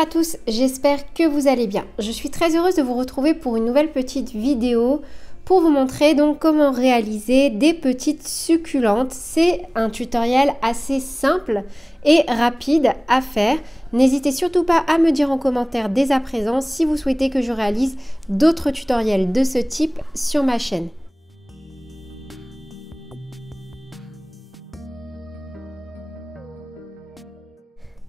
à tous, j'espère que vous allez bien. Je suis très heureuse de vous retrouver pour une nouvelle petite vidéo pour vous montrer donc comment réaliser des petites succulentes. C'est un tutoriel assez simple et rapide à faire. N'hésitez surtout pas à me dire en commentaire dès à présent si vous souhaitez que je réalise d'autres tutoriels de ce type sur ma chaîne.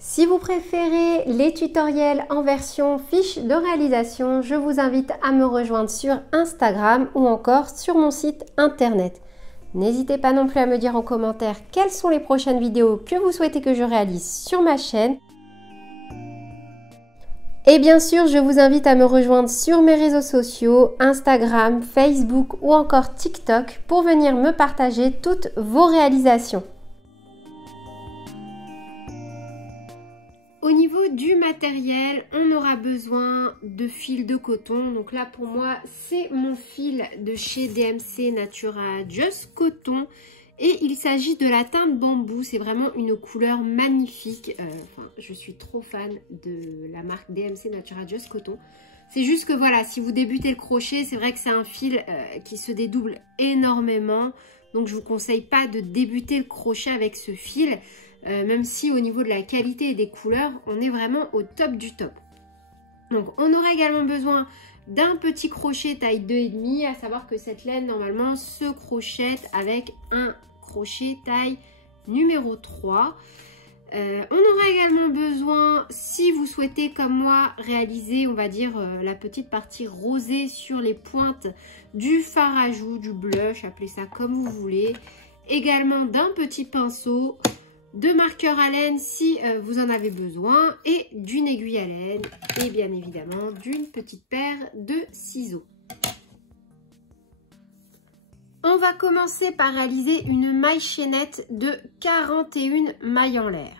Si vous préférez les tutoriels en version fiche de réalisation, je vous invite à me rejoindre sur Instagram ou encore sur mon site internet. N'hésitez pas non plus à me dire en commentaire quelles sont les prochaines vidéos que vous souhaitez que je réalise sur ma chaîne. Et bien sûr, je vous invite à me rejoindre sur mes réseaux sociaux, Instagram, Facebook ou encore TikTok pour venir me partager toutes vos réalisations. Au niveau du matériel, on aura besoin de fil de coton. Donc là, pour moi, c'est mon fil de chez DMC Natura Just Coton. Et il s'agit de la teinte bambou. C'est vraiment une couleur magnifique. Je suis trop fan de la marque DMC Natura Just Coton. C'est juste que voilà, si vous débutez le crochet, c'est vrai que c'est un fil qui se dédouble énormément. Donc je ne vous conseille pas de débuter le crochet avec ce fil. Même si au niveau de la qualité et des couleurs, on est vraiment au top du top. Donc on aura également besoin d'un petit crochet taille 2,5, à savoir que cette laine normalement se crochette avec un crochet taille numéro 3. On aura également besoin, si vous souhaitez comme moi réaliser, on va dire, la petite partie rosée sur les pointes du fard à joues, du blush, appelez ça comme vous voulez. Également d'un petit pinceau, de marqueurs à laine si vous en avez besoin et d'une aiguille à laine et bien évidemment d'une petite paire de ciseaux. On va commencer par réaliser une maille chaînette de 41 mailles en l'air.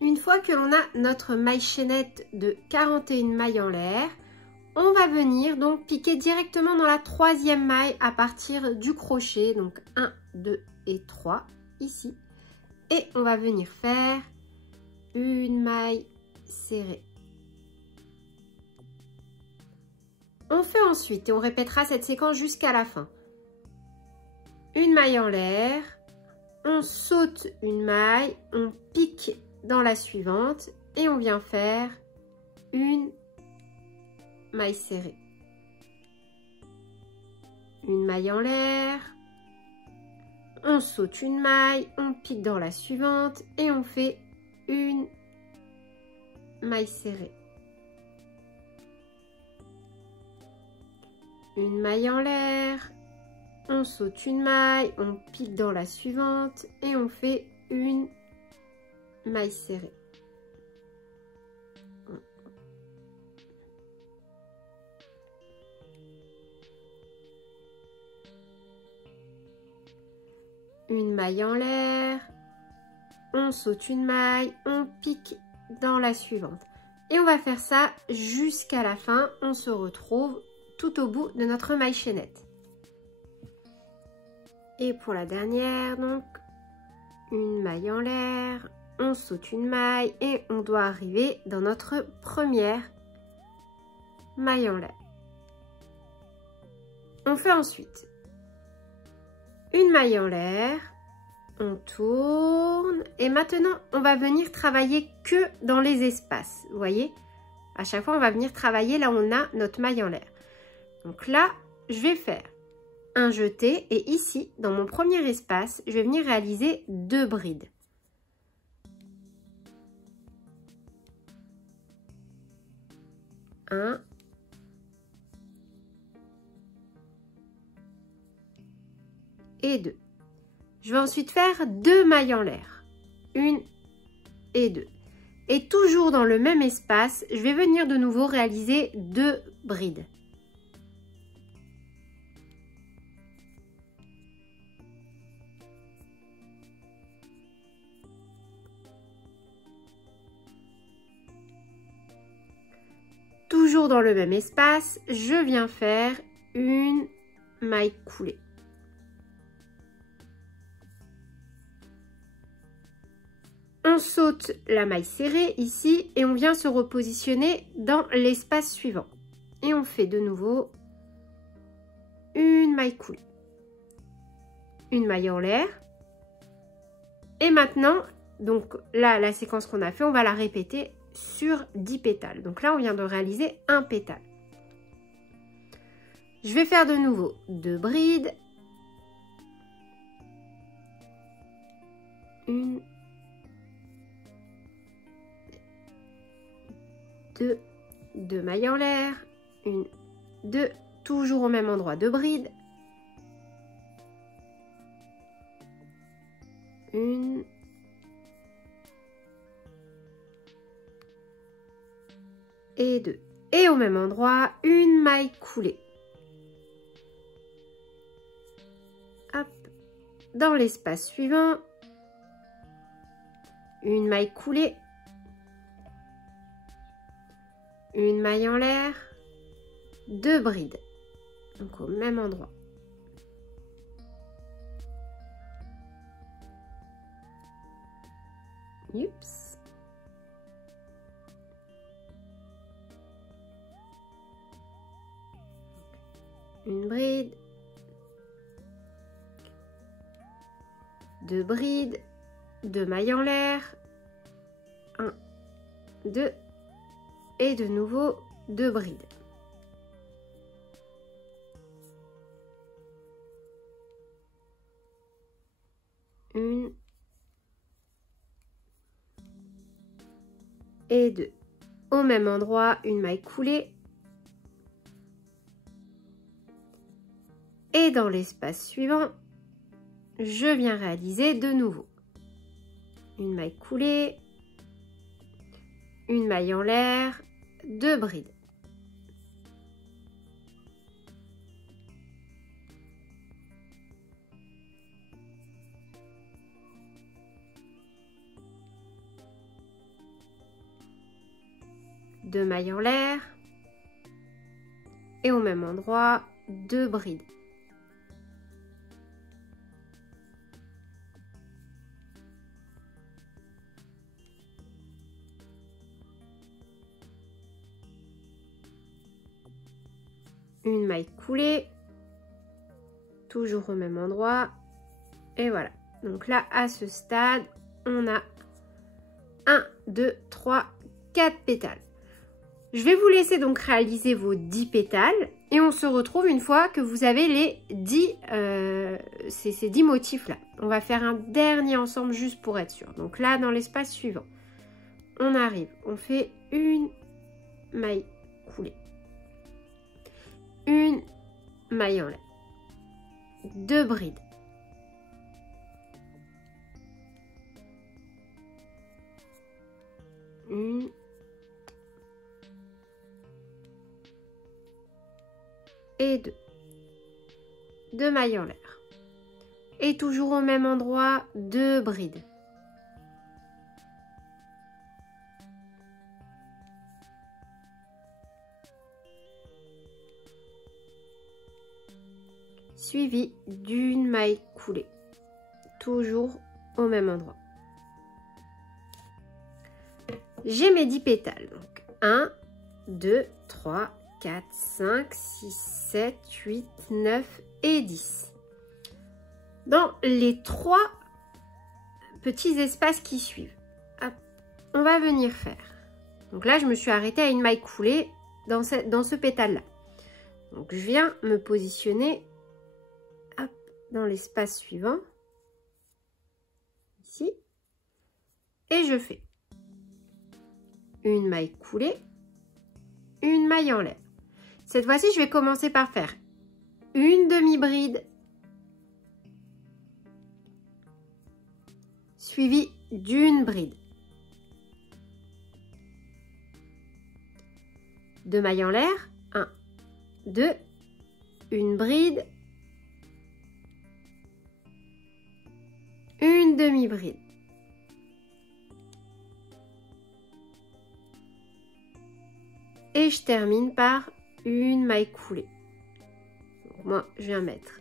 Une fois que l'on a notre maille chaînette de 41 mailles en l'air, on va venir donc piquer directement dans la troisième maille à partir du crochet. Donc 1, 2 et 3 ici. Et on va venir faire une maille serrée. On fait ensuite, et on répétera cette séquence jusqu'à la fin. Une maille en l'air, on saute une maille, on pique dans la suivante et on vient faire une maille serrée. Une maille en l'air, on saute une maille, on pique dans la suivante et on fait une maille serrée. Une maille en l'air, on saute une maille, on pique dans la suivante et on fait une maille serrée. Une maille en l'air, on saute une maille, on pique dans la suivante. Et on va faire ça jusqu'à la fin. On se retrouve tout au bout de notre maille chaînette. Et pour la dernière, donc, une maille en l'air, on saute une maille et on doit arriver dans notre première maille en l'air. On fait ensuite une maille en l'air, on tourne et maintenant on va venir travailler que dans les espaces. Vous voyez, à chaque fois on va venir travailler là où on a notre maille en l'air. Donc là, je vais faire un jeté et ici, dans mon premier espace, je vais venir réaliser 2 brides. Un et 2. Je vais ensuite faire 2 mailles en l'air. 1 et 2. Et toujours dans le même espace, je vais venir de nouveau réaliser 2 brides. toujours dans le même espace, je viens faire une maille coulée. On saute la maille serrée ici et on vient se repositionner dans l'espace suivant. Et on fait de nouveau une maille coulée. Une maille en l'air. Et maintenant, donc là, la séquence qu'on a fait, on va la répéter sur 10 pétales. Donc là, on vient de réaliser un pétale. Je vais faire de nouveau 2 brides. Une, 2, 2 mailles en l'air, 1, 2, toujours au même endroit, 2 brides, 1, et 2, et au même endroit, une maille coulée. Hop, dans l'espace suivant, une maille coulée, une maille en l'air, 2 brides, donc au même endroit. Oups. Une bride, 2 brides, 2 mailles en l'air, 1, 2, et de nouveau 2 brides. Une et 2. Au même endroit, une maille coulée. Et dans l'espace suivant, je viens réaliser de nouveau une maille coulée, une maille en l'air, 2 brides. Deux mailles en l'air et au même endroit 2 brides. Une maille coulée, toujours au même endroit, et voilà. Donc là, à ce stade, on a 1, 2, 3, 4 pétales. Je vais vous laisser donc réaliser vos 10 pétales et on se retrouve une fois que vous avez les 10, ces 10 motifs là. On va faire un dernier ensemble juste pour être sûr. Donc là, dans l'espace suivant, on arrive, on fait une maille coulée, une maille en l'air, 2 brides, une et 2, 2 mailles en l'air et toujours au même endroit 2 brides, suivi d'une maille coulée, toujours au même endroit. J'ai mes 10 pétales, donc 1, 2, 3, 4, 5, 6, 7, 8, 9 et 10. Dans les 3 petits espaces qui suivent, hop, on va venir faire. Donc là, je me suis arrêtée à une maille coulée dans ce pétale-là. Donc je viens me positionner hop, dans l'espace suivant, ici, et je fais une maille coulée, une maille en l'air. Cette fois-ci, je vais commencer par faire une demi-bride suivie d'une bride. 2 mailles en l'air, 1, 2, une bride, une demi-bride. et je termine par une maille coulée. Donc moi, je viens mettre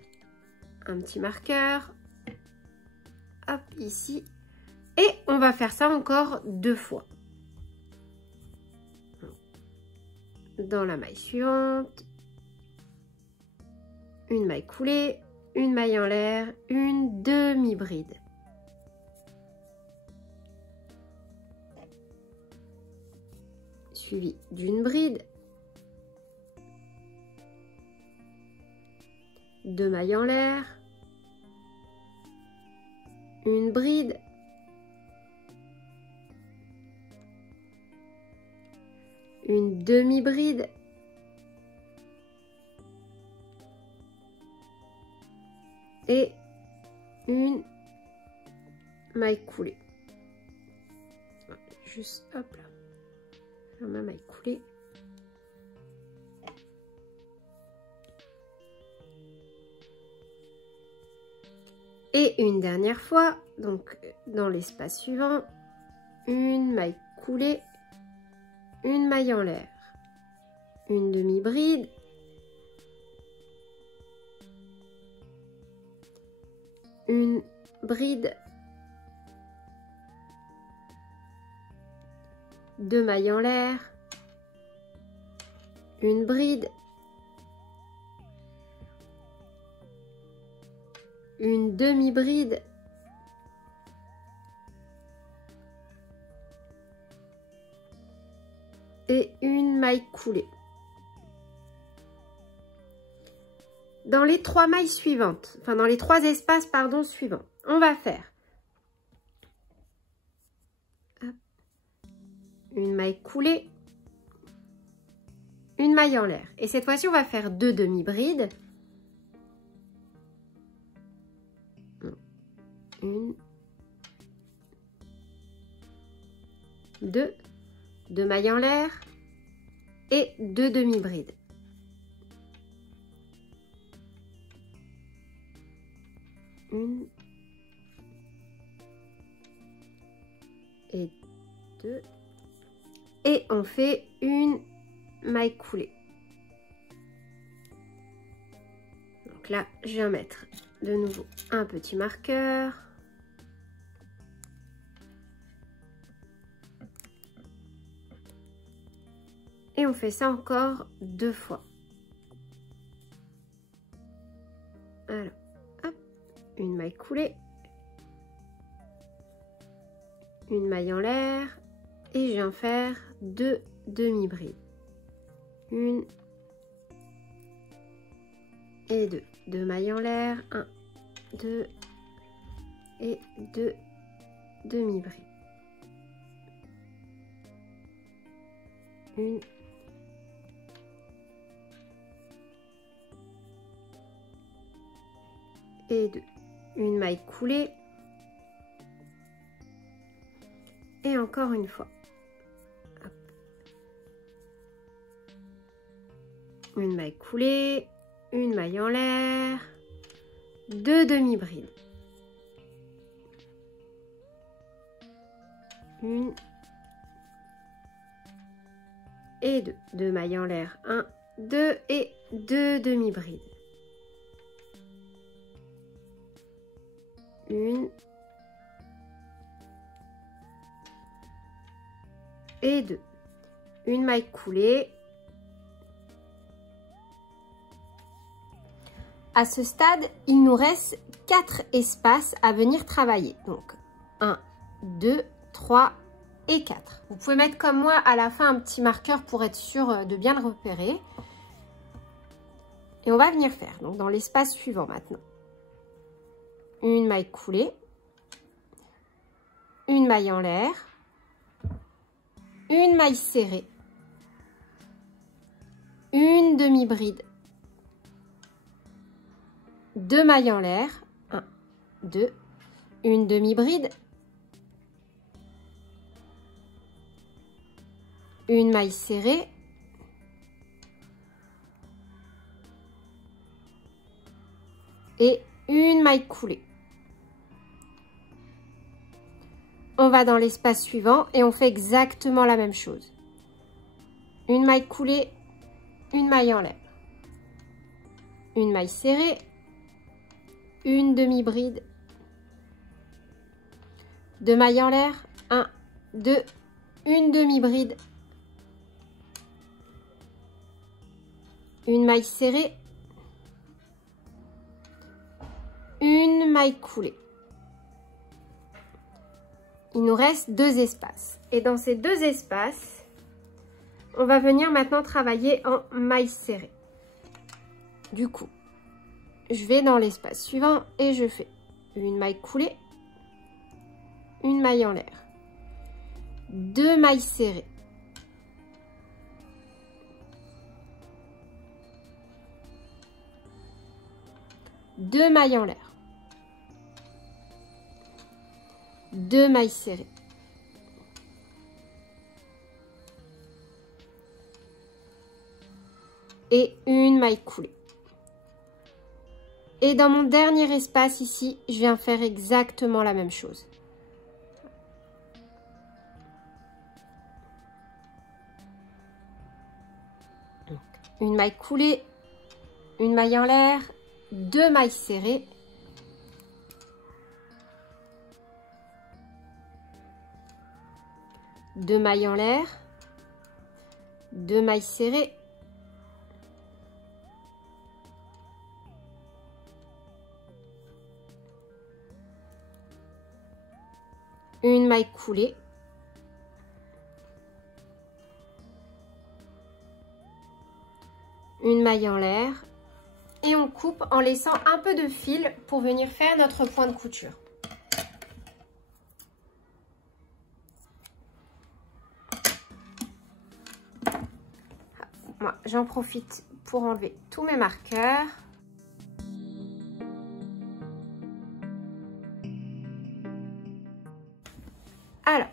un petit marqueur, hop, ici, et on va faire ça encore 2 fois. Dans la maille suivante, une maille coulée, une maille en l'air, une demi-bride. Suivi d'une bride, 2 mailles en l'air, une bride, une demi-bride, et une maille coulée. Juste hop là. Ma maille coulée. Et une dernière fois, donc dans l'espace suivant, une maille coulée, une maille en l'air, une demi-bride, une bride, 2 mailles en l'air, une bride, une demi-bride, et une maille coulée. Dans les 3 mailles suivantes, enfin dans les 3 espaces pardon suivants, on va faire une maille coulée, une maille en l'air. Et cette fois-ci, on va faire 2 demi-brides. Une, 2, 2 mailles en l'air et 2 demi-brides. Une et 2. Et on fait une maille coulée. Donc là, je viens mettre de nouveau un petit marqueur. Et on fait ça encore 2 fois. Alors, hop, une maille coulée. Une maille en l'air. Et je viens faire 2 demi-brides. Une et 2. 2 mailles en l'air. 1, 2 et 2 demi-brides. Une et 2. Une maille coulée. Et encore une fois. Hop. Une maille coulée, une maille en l'air, 2 demi-brides. Une et 2. 2 mailles en l'air, 1, 2 et 2 demi-brides. Une et 2. Une maille coulée. À ce stade, il nous reste 4 espaces à venir travailler. Donc 1, 2, 3 et 4. Vous pouvez mettre comme moi à la fin un petit marqueur pour être sûr de bien le repérer. Et on va venir faire donc dans l'espace suivant maintenant. Une maille coulée, une maille en l'air, une maille serrée, une demi-bride, 2 mailles en l'air, 1, 2, une demi-bride, une maille serrée, et une maille coulée. On va dans l'espace suivant et on fait exactement la même chose. une maille coulée, une maille en l'air, une maille serrée, une demi-bride, 2 mailles en l'air, 1, 2, une demi-bride, une maille serrée, une maille coulée. Il nous reste 2 espaces. Et dans ces 2 espaces, on va venir maintenant travailler en maille serrée. Du coup, je vais dans l'espace suivant et je fais une maille coulée, une maille en l'air, 2 mailles serrées, deux mailles en l'air, 2 mailles serrées, et une maille coulée. Et dans mon dernier espace ici, je viens faire exactement la même chose. Donc, une maille coulée, une maille en l'air, 2 mailles serrées, deux mailles en l'air, 2 mailles serrées, une maille coulée, une maille en l'air et on coupe en laissant un peu de fil pour venir faire notre point de couture. Moi, j'en profite pour enlever tous mes marqueurs. Alors,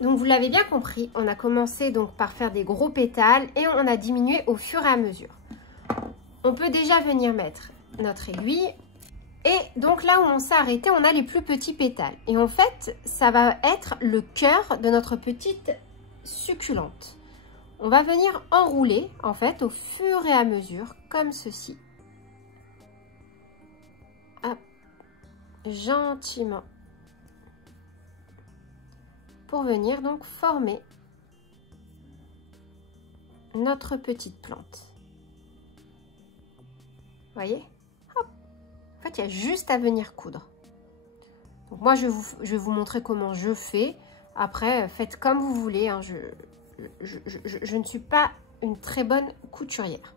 donc vous l'avez bien compris, on a commencé donc par faire des gros pétales et on a diminué au fur et à mesure. On peut déjà venir mettre notre aiguille et donc là où on s'est arrêté, on a les plus petits pétales. Et en fait, ça va être le cœur de notre petite succulente. On va venir enrouler en fait au fur et à mesure comme ceci. Hop, gentiment. Pour venir donc former notre petite plante. Vous voyez? Hop. En fait, il y a juste à venir coudre. Donc moi, je vais vous montrer comment je fais. Après, faites comme vous voulez. Hein. Je ne suis pas une très bonne couturière.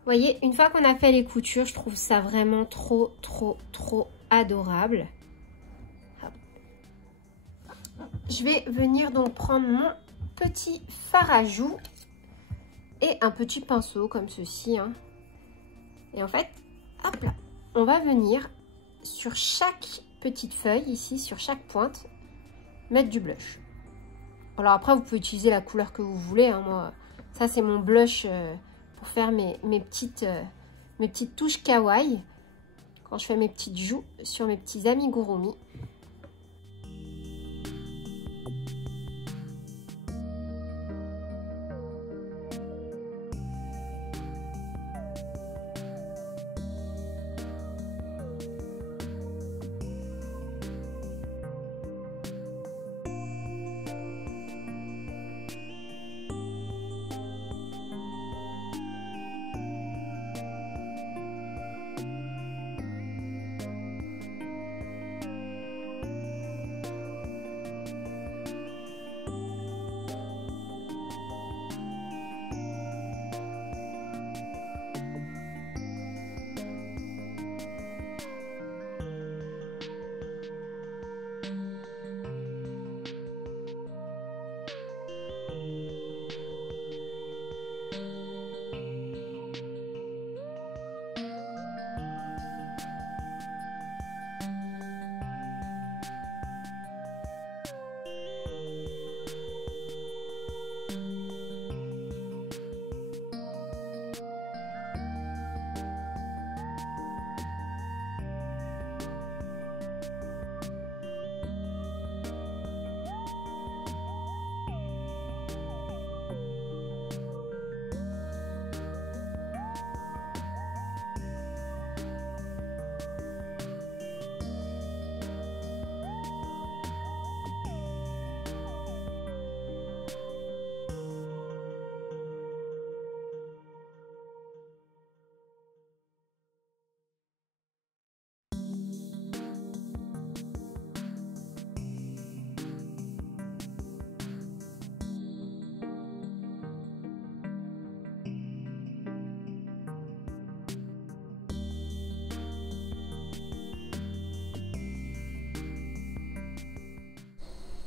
Vous voyez, une fois qu'on a fait les coutures, je trouve ça vraiment trop adorable. Hop. Je vais venir donc prendre mon petit fard à joues et un petit pinceau comme ceci. Hein. Et en fait, hop là, on va venir sur chaque petite feuille, ici, sur chaque pointe, mettre du blush. Alors après, vous pouvez utiliser la couleur que vous voulez. Hein. Moi, ça, c'est mon blush pour faire mes petites touches kawaii. Quand je fais mes petites joues sur mes petits amigurumi.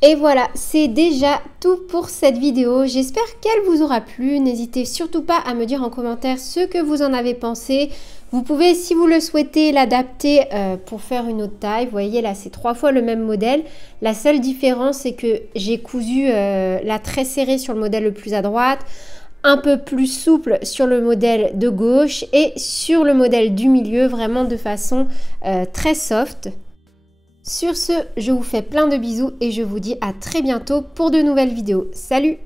Et voilà, c'est déjà tout pour cette vidéo. J'espère qu'elle vous aura plu. N'hésitez surtout pas à me dire en commentaire ce que vous en avez pensé. Vous pouvez, si vous le souhaitez, l'adapter pour faire une autre taille. Vous voyez, là, c'est 3 fois le même modèle. La seule différence, c'est que j'ai cousu la très serrée sur le modèle le plus à droite, un peu plus souple sur le modèle de gauche et sur le modèle du milieu, vraiment de façon très soft. Sur ce, je vous fais plein de bisous et je vous dis à très bientôt pour de nouvelles vidéos. Salut!